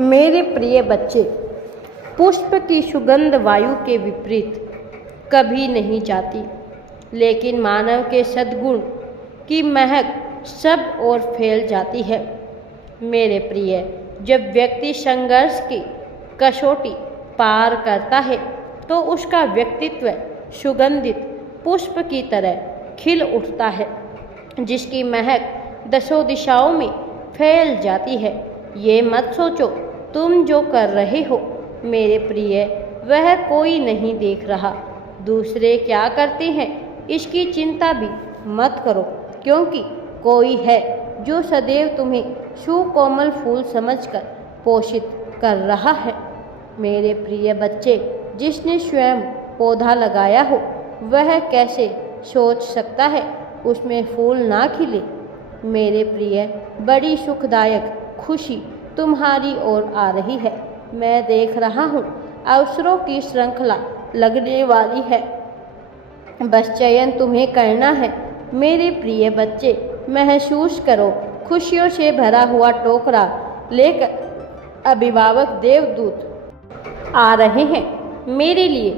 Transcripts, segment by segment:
मेरे प्रिय बच्चे, पुष्प की सुगंध वायु के विपरीत कभी नहीं जाती, लेकिन मानव के सद्गुण की महक सब ओर फैल जाती है। मेरे प्रिय, जब व्यक्ति संघर्ष की कसौटी पार करता है तो उसका व्यक्तित्व सुगंधित पुष्प की तरह खिल उठता है, जिसकी महक दसों दिशाओं में फैल जाती है। ये मत सोचो तुम जो कर रहे हो मेरे प्रिय, वह कोई नहीं देख रहा। दूसरे क्या करते हैं इसकी चिंता भी मत करो, क्योंकि कोई है जो सदैव तुम्हें सुकोमल फूल समझकर पोषित कर रहा है। मेरे प्रिय बच्चे, जिसने स्वयं पौधा लगाया हो वह कैसे सोच सकता है उसमें फूल ना खिले। मेरे प्रिय, बड़ी सुखदायक खुशी तुम्हारी ओर आ रही है। मैं देख रहा हूँ अवसरों की श्रृंखला लगने वाली है, बस चयन तुम्हें करना है। मेरे प्रिय बच्चे, महसूस करो खुशियों से भरा हुआ टोकरा लेकर अभिभावक देवदूत आ रहे हैं मेरे लिए।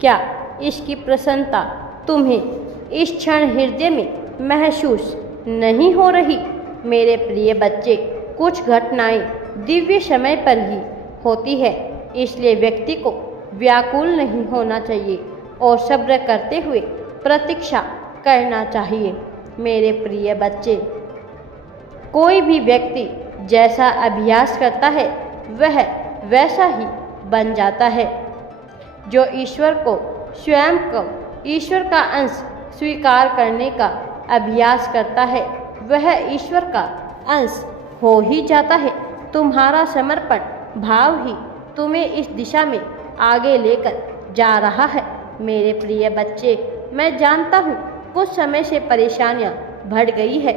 क्या इसकी प्रसन्नता तुम्हें इस क्षण हृदय में महसूस नहीं हो रही? मेरे प्रिय बच्चे, कुछ घटनाएं दिव्य समय पर ही होती है, इसलिए व्यक्ति को व्याकुल नहीं होना चाहिए और सब्र करते हुए प्रतीक्षा करना चाहिए। मेरे प्रिय बच्चे, कोई भी व्यक्ति जैसा अभ्यास करता है वह वैसा ही बन जाता है। जो ईश्वर का अंश स्वीकार करने का अभ्यास करता है वह ईश्वर का अंश हो ही जाता है। तुम्हारा समर्पण भाव ही तुम्हें इस दिशा में आगे लेकर जा रहा है। मेरे प्रिय बच्चे, मैं जानता हूँ कुछ समय से परेशानियाँ बढ़ गई है,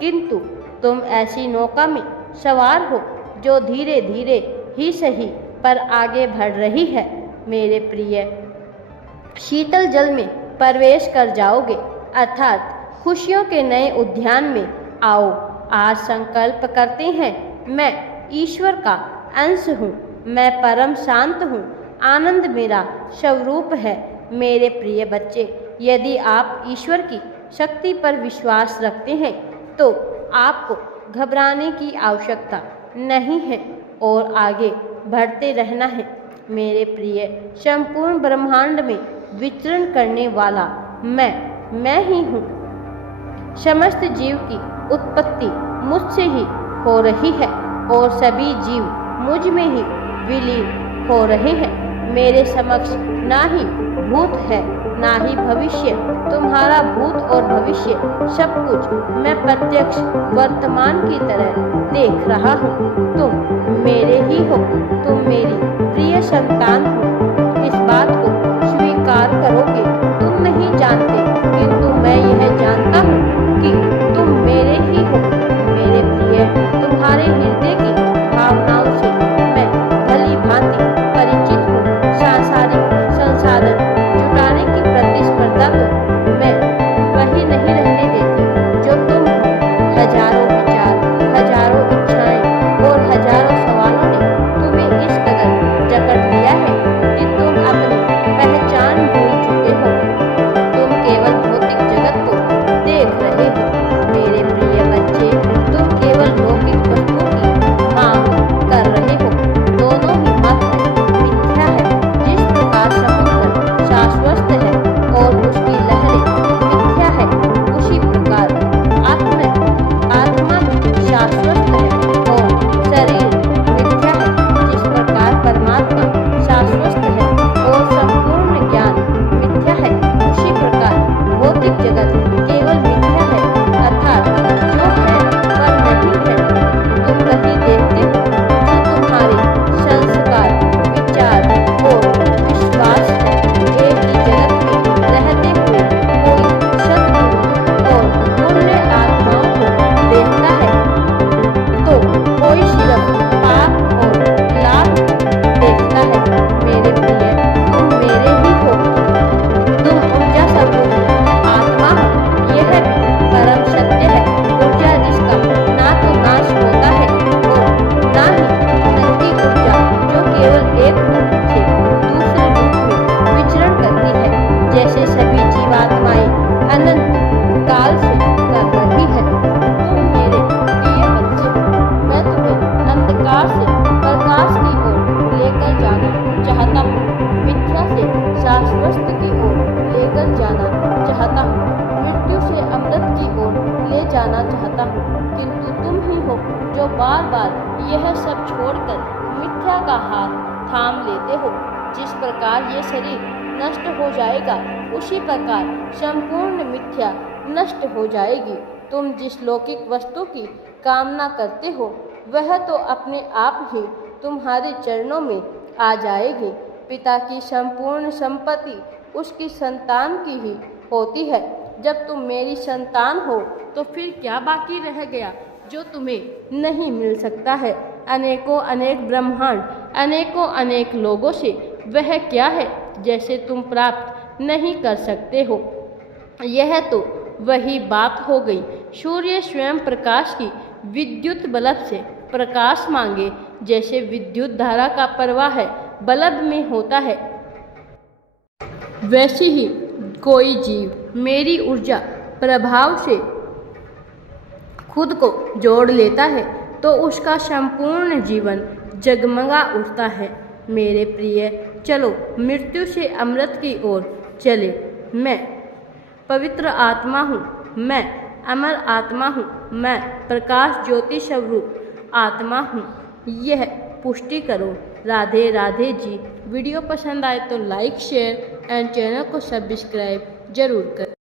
किंतु तुम ऐसी नौका में सवार हो जो धीरे धीरे ही सही पर आगे बढ़ रही है। मेरे प्रिय, शीतल जल में प्रवेश कर जाओगे, अर्थात खुशियों के नए उद्यान में आओ। आज संकल्प करते हैं, मैं ईश्वर का अंश हूँ, मैं परम शांत हूँ, आनंद मेरा स्वरूप है। मेरे प्रिय बच्चे, यदि आप ईश्वर की शक्ति पर विश्वास रखते हैं तो आपको घबराने की आवश्यकता नहीं है और आगे बढ़ते रहना है। मेरे प्रिय, संपूर्ण ब्रह्मांड में विचरण करने वाला मैं ही हूँ। समस्त जीव की उत्पत्ति मुझसे ही हो रही है और सभी जीव मुझ में ही विलीन हो रहे हैं। मेरे समक्ष ना ही भूत है ना ही भविष्य। तुम्हारा भूत और भविष्य सब कुछ मैं प्रत्यक्ष वर्तमान की तरह देख रहा हूँ। तुम मेरे ही हो, तुम मेरी प्रिय संतान हो। इस बात को स्वीकार करोगे? तुम नहीं जानते, किंतु मैं यह जानता हूँ कि तुम मेरे ही हो। मेरे प्रिय, तुम्हारे हृदय की भावनाओं से मैं भली भांति परिचित हूँ। सांसारिक संसाधन जुटाने की प्रतिस्पर्धा तो मैं वही नहीं रहने देती जो तुम हो। हजारों विचार, हजारों इच्छाएं और हजारों सवालों ने तुम्हें इस कदर जकड़ लिया है सब छोड़कर मिथ्या का हाथ थाम लेते हो। जिस प्रकार ये शरीर नष्ट हो जाएगा, उसी प्रकार संपूर्ण मिथ्या नष्ट हो जाएगी। तुम जिस लौकिक वस्तु की कामना करते हो, वह तो अपने आप ही तुम्हारे चरणों में आ जाएगी। पिता की संपूर्ण संपत्ति उसकी संतान की ही होती है। जब तुम मेरी संतान हो तो फिर क्या बाकी रह गया जो तुम्हें नहीं मिल सकता है? अनेकों अनेक ब्रह्मांड, अनेकों अनेक लोगों से वह क्या है जैसे तुम प्राप्त नहीं कर सकते हो? यह तो वही बात हो गई। सूर्य स्वयं प्रकाश की विद्युत बल्ब से प्रकाश मांगे, जैसे विद्युत धारा का प्रवाह बल्ब में होता है, वैसे ही कोई जीव मेरी ऊर्जा प्रभाव से खुद को जोड़ लेता है तो उसका संपूर्ण जीवन जगमगा उठता है। मेरे प्रिय, चलो मृत्यु से अमृत की ओर चले। मैं पवित्र आत्मा हूँ, मैं अमर आत्मा हूँ, मैं प्रकाश ज्योति स्वरूप आत्मा हूँ। यह पुष्टि करो। राधे राधे जी। वीडियो पसंद आए तो लाइक, शेयर एंड चैनल को सब्सक्राइब जरूर करें।